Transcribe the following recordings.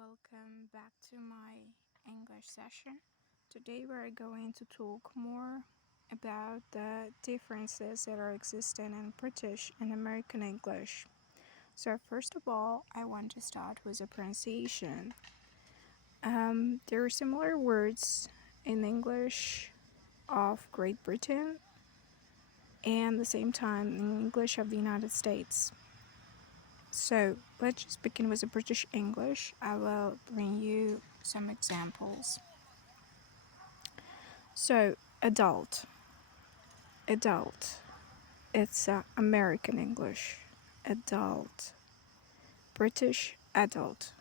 welcome back to my English session. Today we're going to talk more about the differences that are existing in British and American English. So first of all, I want to start with the pronunciation. There are similar words in English of Great Britain and the same time in English of the United States. So let's just begin with the British English. I will bring you some examples. So adult, it's American English. Adult, British adult.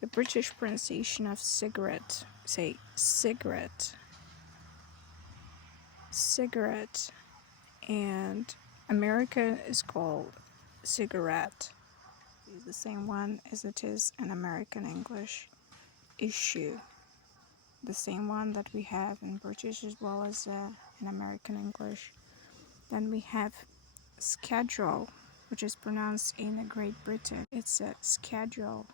The British pronunciation of cigarette, say cigarette, and American is called cigarette. It's the same one as it is in American English. Issue, the same one that we have in British as well as in American English. Then we have schedule, which is pronounced in Great Britain. It's a schedule.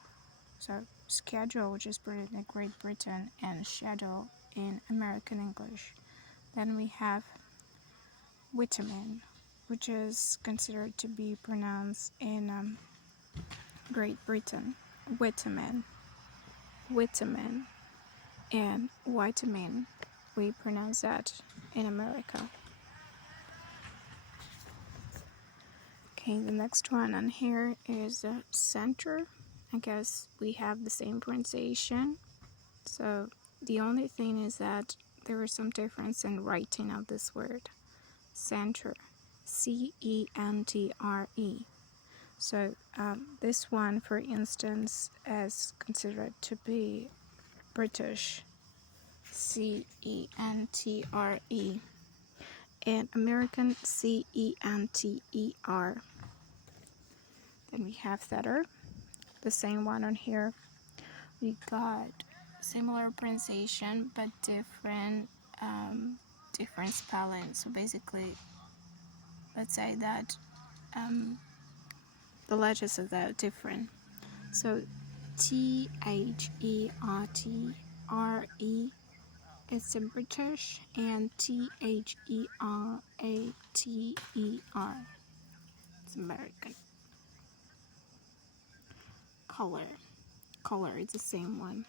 So schedule, which is pronounced in Great Britain, and schedule in American English. Then we have vitamin, which is considered to be pronounced in Great Britain. Vitamin, and vitamin, we pronounce that in America. Okay, the next one on here is center. I guess we have the same pronunciation. So the only thing is that there is some difference in writing of this word. Center, C-E-N-T-R-E. So this one, for instance, is considered to be British, C-E-N-T-R-E, and American, C-E-N-T-E-R. Then we have theater, the same one on here. We got similar pronunciation but different spelling. So basically, let's say that the letters are that different. So T-H-E-R-T-R-E, it's in British, and T-H-E-R-A-T-E-R, it's American. Color is the same one.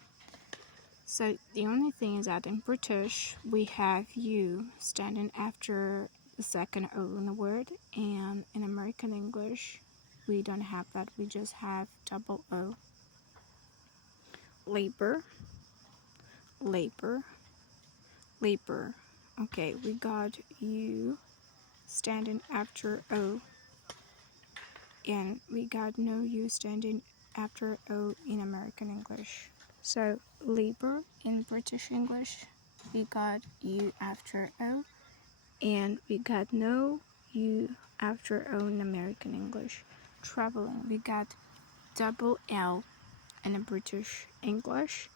So the only thing is that in British we have U standing after the second O in the word, and in American English we don't have that, we just have double O. Labor. Okay, we got U standing after O, and we got no U standing after O in American English. So labor in British English, we got U after O, and we got no U after O in American English. Traveling, we got double L in British English,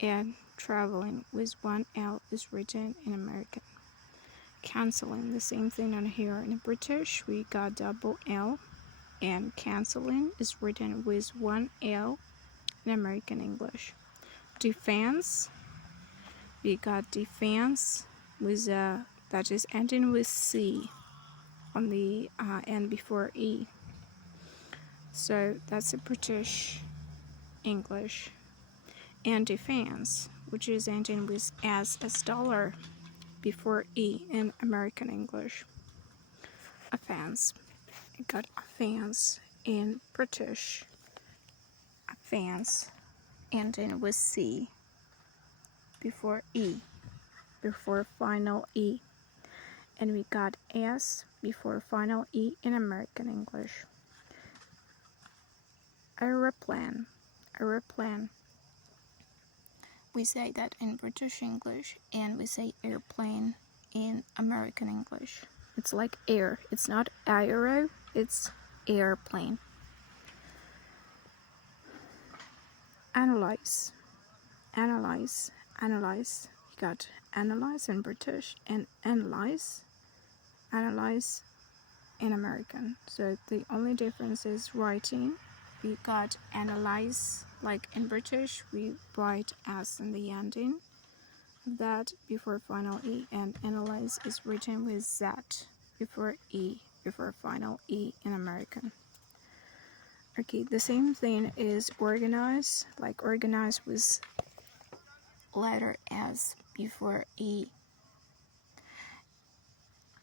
and traveling with one L is written in American. Canceling, the same thing on here. In British, we got double L, and canceling is written with one L in American English. Defense, we got defense with that is ending with C on the end before E. So that's a British English. And defense, which is ending with S as dollar before E in American English. Offense, I got offense in British. Offense ending with C before E, before final E. And we got S before final E in American English. Aeroplane. We say that in British English, and we say airplane in American English. It's like air. It's not aero, it's airplane. Analyze. You got analyze in British and analyze in American. So the only difference is writing. We got analyze, like in British, we write S in the ending of that before final E, and analyze is written with Z before E, before final E in American. Okay, the same thing is organize, like organize with letter S before E,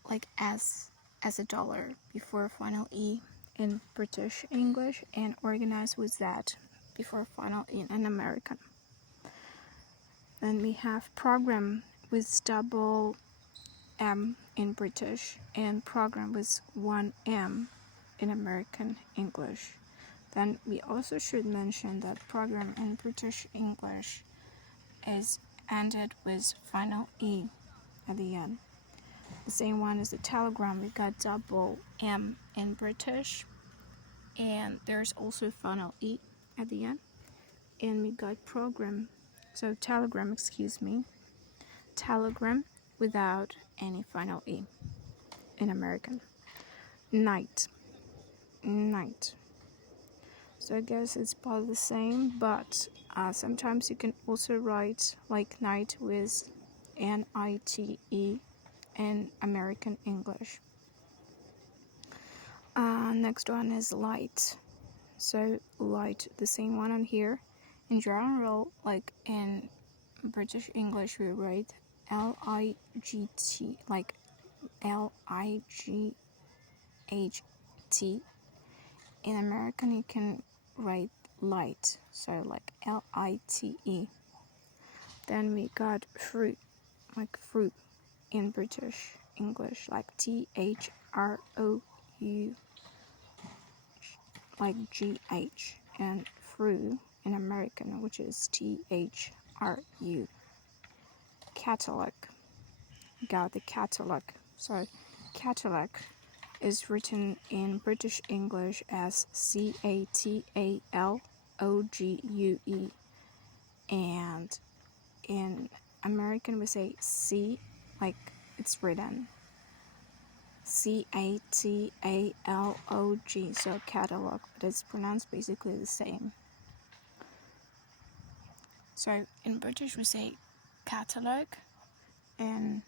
like S as a dollar before final E in British English, and organize with that before final E in American. Then we have program with double M in British and program with one M in American English. Then we also should mention that program in British English is ended with final E at the end. The same one as the telegram, we got double M in British, and there's also final E at the end. And we got program, so telegram, telegram without any final E in American. Night. So I guess it's about the same, but sometimes you can also write like night with N-I-T-E in American English. Next one is light. So light, the same one on here. In general, like in British English, we write L-I-G-T, like L-I-G-H-T. In American, you can write light, so like L-I-T-E. Then we got fruit, like fruit in British English, like T-H-R-O-U, like G-H, and fruit in American, which is T-H-R-U. Catalog, got the catalog. So catalog is written in British English as C-A-T-A-L-O-G-U-E, and in American we say C, like it's written C-A-T-A-L-O-G, so catalog, but it's pronounced basically the same. So in British we say catalog, and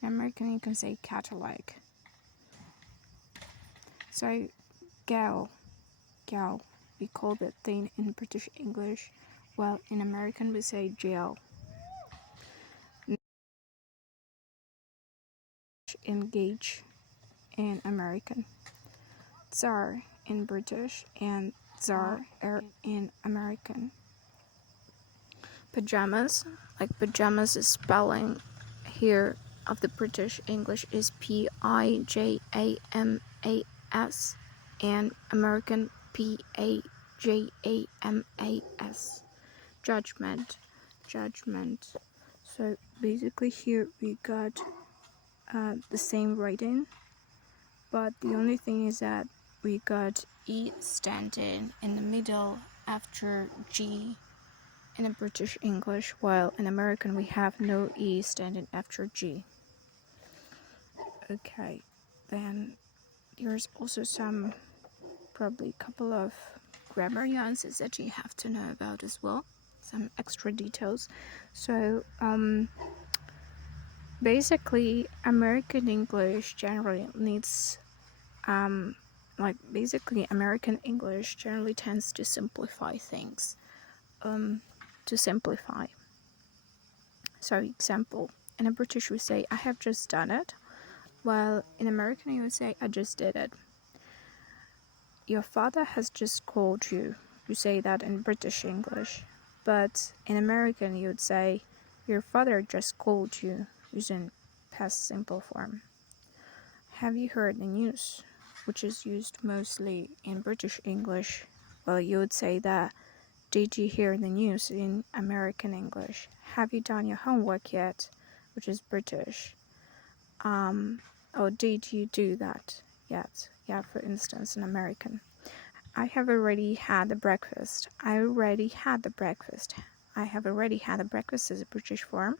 in American you can say catalog. So gal, we call that thing in British English, while in American we say jail. Engage in American. Tsar in British and czar in American. Pajamas, like pajamas is spelling here of the British English is P-I-J-A-M-A-S, and American P-A-J-A-M-A-S. Judgment. So basically here we got the same writing, but the only thing is that we got E standing in the middle after G in a British English, while in American we have no E standing after G. Okay, then there's also some, probably a couple of grammar nuances that you have to know about as well, some extra details. So basically American English generally needs American English generally tends to simplify things, So example, in a British we say I have just done it, while in American you would say I just did it. Your father has just called you. You say that in British English, but in American you would say your father just called you, using past simple form. Have you heard the news? Which is used mostly in British English. Well, you would say that, did you hear the news in American English? Have you done your homework yet? Which is British. Or did you do that yet? Yeah, for instance, in American. I have already had the breakfast. I already had the breakfast. I have already had the breakfast is a British form,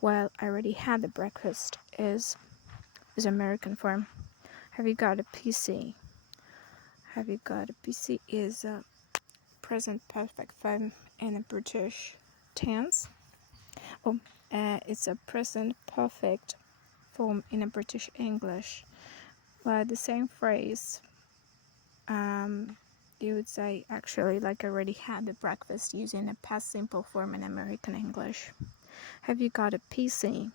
while I already had the breakfast is American form. Have you got a PC? Have you got a PC is a present perfect form in a British tense. It's a present perfect form in a British English. Well, the same phrase, you would say actually like I already had the breakfast using a past simple form in American English. Have you got a PC?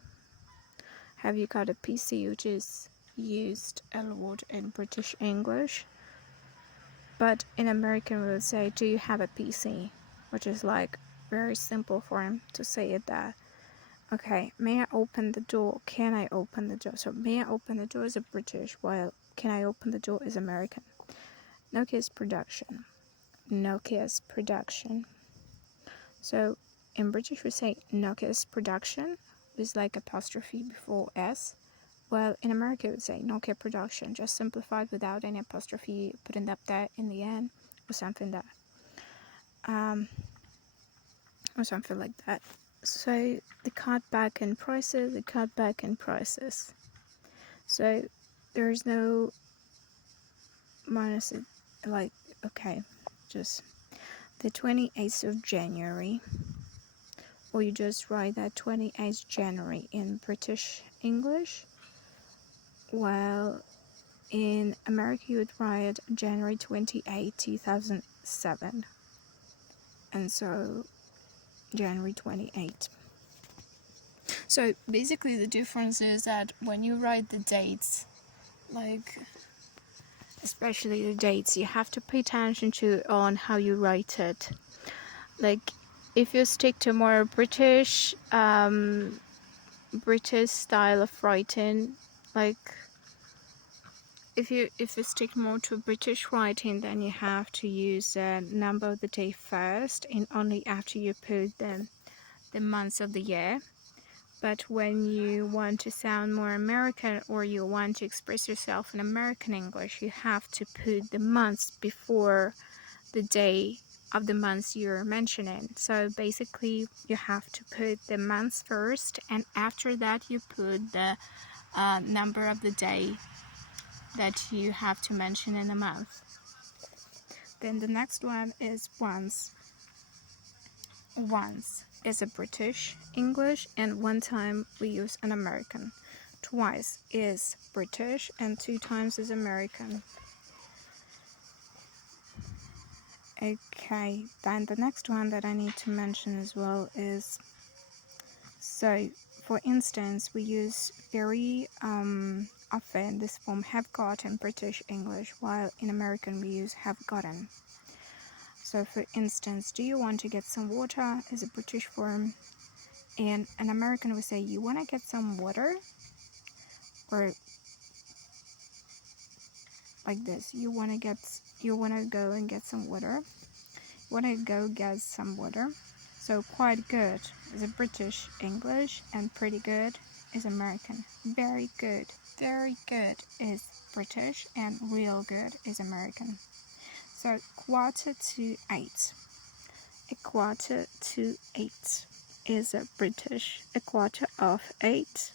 Have you got a PC, which is used a lot in British English, but in American we would say, do you have a PC, which is like very simple form to say it that. Okay, may I open the door? Can I open the door? So may I open the door is a British, while can I open the door is American. Nokia's production. Nokia's production. So in British we say Nokia's production with like apostrophe before S. Well, in America we would say Nokia production, just simplified without any apostrophe, putting that there in the end, or something that, or something like that. So the cut back in prices, the cut back in prices. So there's no minus it, like, okay, just the 28th of January, or you just write that 28th January in British English, while in America you would write January 28, 2007, and so January 28. So basically the difference is that when you write the dates, like especially the dates, you have to pay attention to on how you write it. Like if you stick to more British style of writing, like if you stick more to British writing, then you have to use the number of the day first and only after you put the months of the year. But when you want to sound more American, or you want to express yourself in American English, you have to put the months before the day of the months you're mentioning. So basically you have to put the months first, and after that you put the number of the day that you have to mention in a month. Then the next one is once. Once is a British English, and one time we use an American. Twice is British, and 2 times is American. Okay, then the next one that I need to mention as well is, so for instance, we use very often this form have got in British English, while in American we use have gotten. So for instance, do you want to get some water is a British form, and an American would say, you want to get some water, or like this, you want to go and get some water, you want to go get some water. So quite good is a British English, and pretty good is American. Very good is British, and real good is American. So quarter to 8. A quarter to 8 is a British. A quarter of 8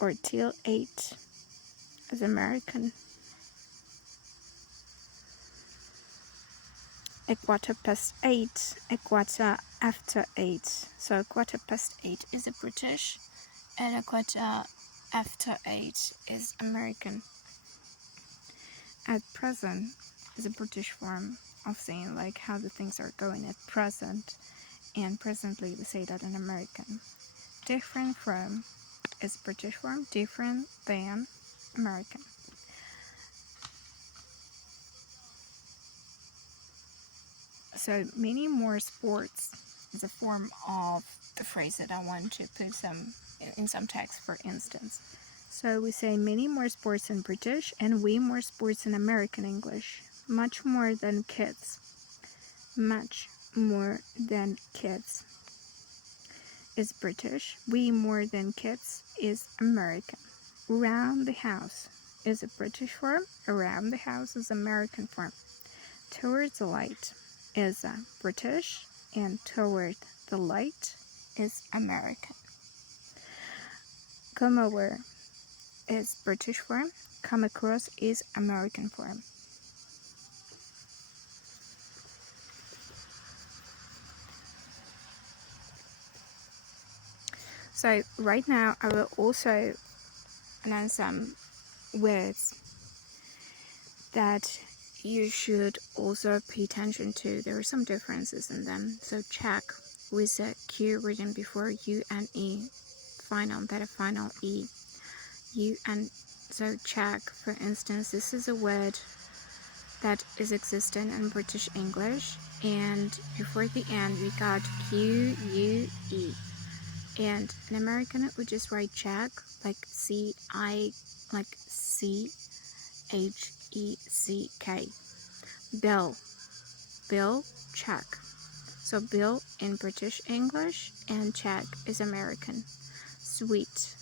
or till 8 is American. A quarter past 8, a quarter after 8. So a quarter past 8 is a British, and a quarter after 8 is American. At present is a British form of saying like how the things are going at present, and presently we say that in American. Different from is British form, different than American. So many more sports is a form of the phrase that I want to put in some text, for instance. So we say many more sports in British and way more sports in American English. Much more than kids. Much more than kids is British. Way more than kids is American. Around the house is a British form. Around the house is American form. Towards the light is a British, and toward the light is American. Come over is British form. Come across is American form. So right now I will also learn some words that you should also pay attention to. There are some differences in them, so check with the Q written before U and E, final, that a final E, U and so check. For instance, this is a word that is existent in British English, and before the end we got Q, U, E, and in American we just write check like C-I, like C-H-E-C-K. Bill, check. So bill in British English and check is American. Sweet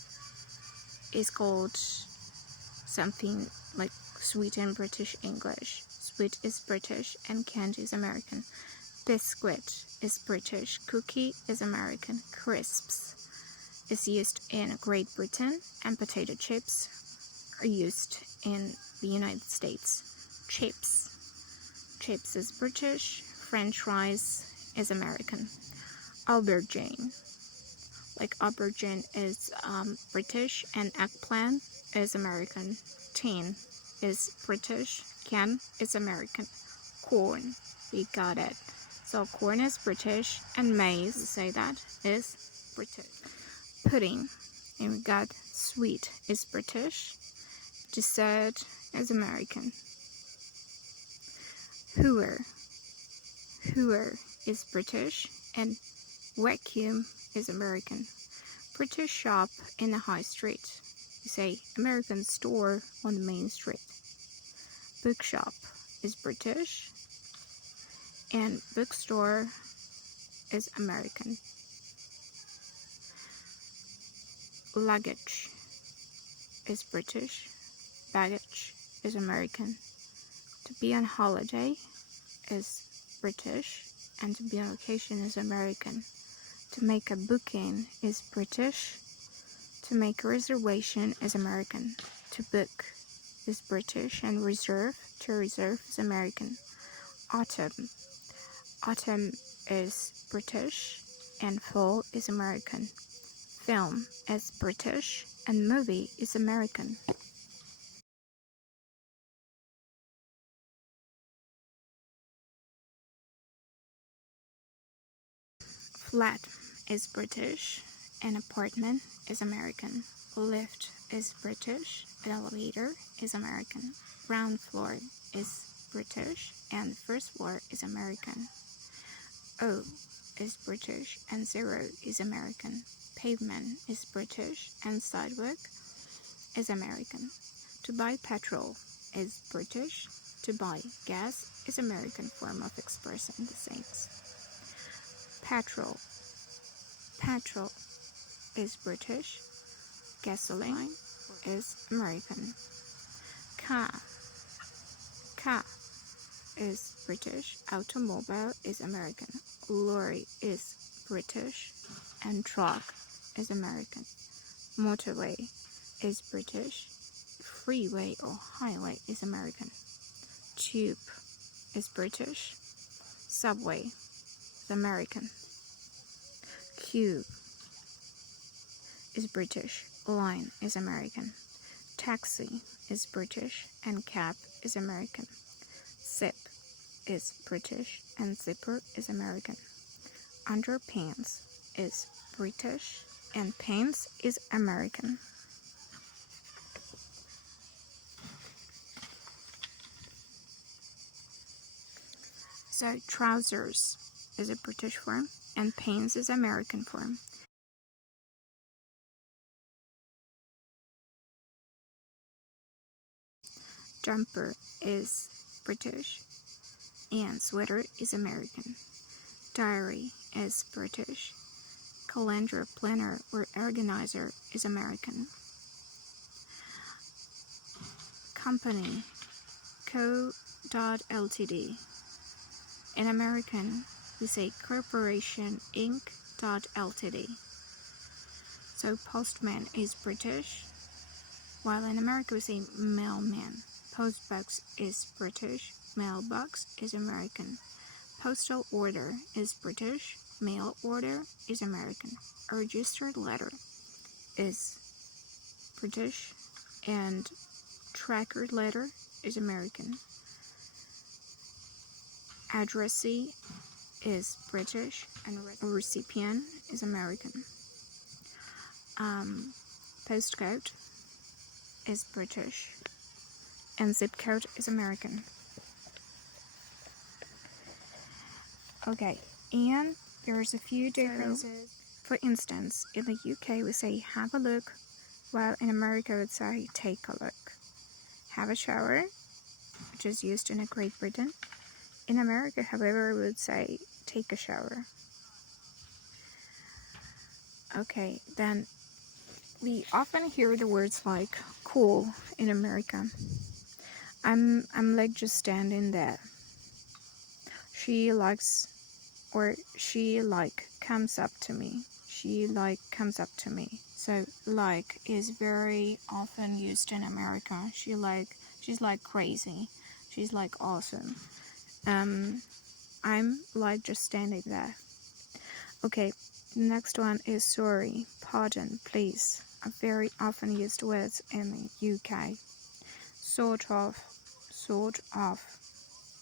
is called something like sweet in British English. Sweet is British and candy is American. Biscuit is British. Cookie is American. Crisps is used in Great Britain, and potato chips are used in the United States. Chips is British. French fries is American. Aubergine, like aubergine is British, and eggplant is American. Tin is British. Can is American. Corn, we got it. So corn is British, and maize, say that, is British. Pudding, and we got sweet is British. Dessert is American. Hoover is British, and vacuum is American. British shop in the high street, you say American store on the main street. Bookshop is British, and bookstore is American. Luggage is British, baggage is American. To be on holiday is British, and to be on vacation is American. To make a booking is British. To make a reservation is American. To book is British, and to reserve is American. Autumn is British, and fall is American. Film is British, and movie is American. Flat is British, and apartment is American. Lift is British, elevator is American. Ground floor is British, and first floor is American. O is British, and 0 is American. Pavement is British, and sidewalk is American. To buy petrol is British. To buy gas is American form of expressing the same. Petrol is British. Gasoline is American. Car is British. Automobile is American. Lorry is British, and truck is American. Motorway is British. Freeway or highway is American. Tube is British. Subway is American. Cube is British. Line is American. Taxi is British, and cab is American. Zip is British, and zipper is American. Underpants is British, and pants is American. So trousers is a British form, and pants is American form. Jumper is British, and sweater is American. Diary is British. Calendar, planner, or organizer is American. Company, Co.Ltd. In American, we say Corporation Inc.Ltd. So postman is British. while in America we say mailman. Postbox is British, mailbox is American. Postal order is British, mail order is American. A registered letter is British, and tracker letter is American. Addressee is British, and recipient is American. Postcode is British, and zip code is American. Okay, and there's a few differences. For instance, in the UK we say have a look, while in America we'd say take a look. Have a shower, which is used in Great Britain. In America, however, we would say take a shower. Okay, then we often hear the words like cool in America. I'm like just standing there. She likes, or she like comes up to me. She like comes up to me. So like is very often used in America. She's like crazy. She's like awesome. I'm like just standing there. Okay, the next one is sorry, pardon, please. Are very often used words in the UK. Sort of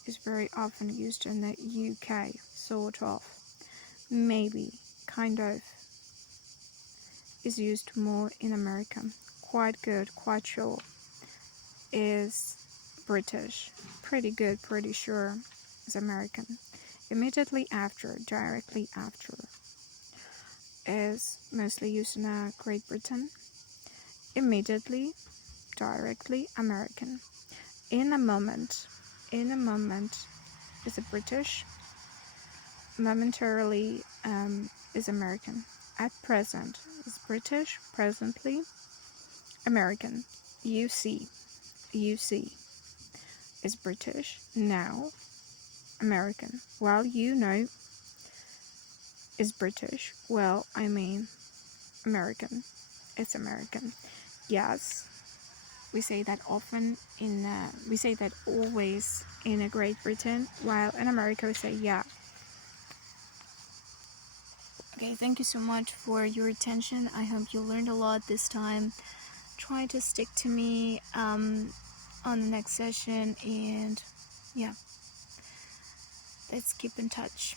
is very often used in the UK. Sort of. Maybe, kind of is used more in America. Quite good, quite sure is British. Pretty good, pretty sure is American. Immediately after, directly after is mostly used in Great Britain. Immediately, directly American. In a moment is a British. Momentarily is American. At present is British. Presently American. You see is British. Now American. Well, you know is British. Well, I mean American. It's American. Yes, we say that often we say that always in Great Britain, while in America we say yeah. Okay, thank you so much for your attention. I hope you learned a lot this time. Try to stick to me on the next session, and yeah, let's keep in touch.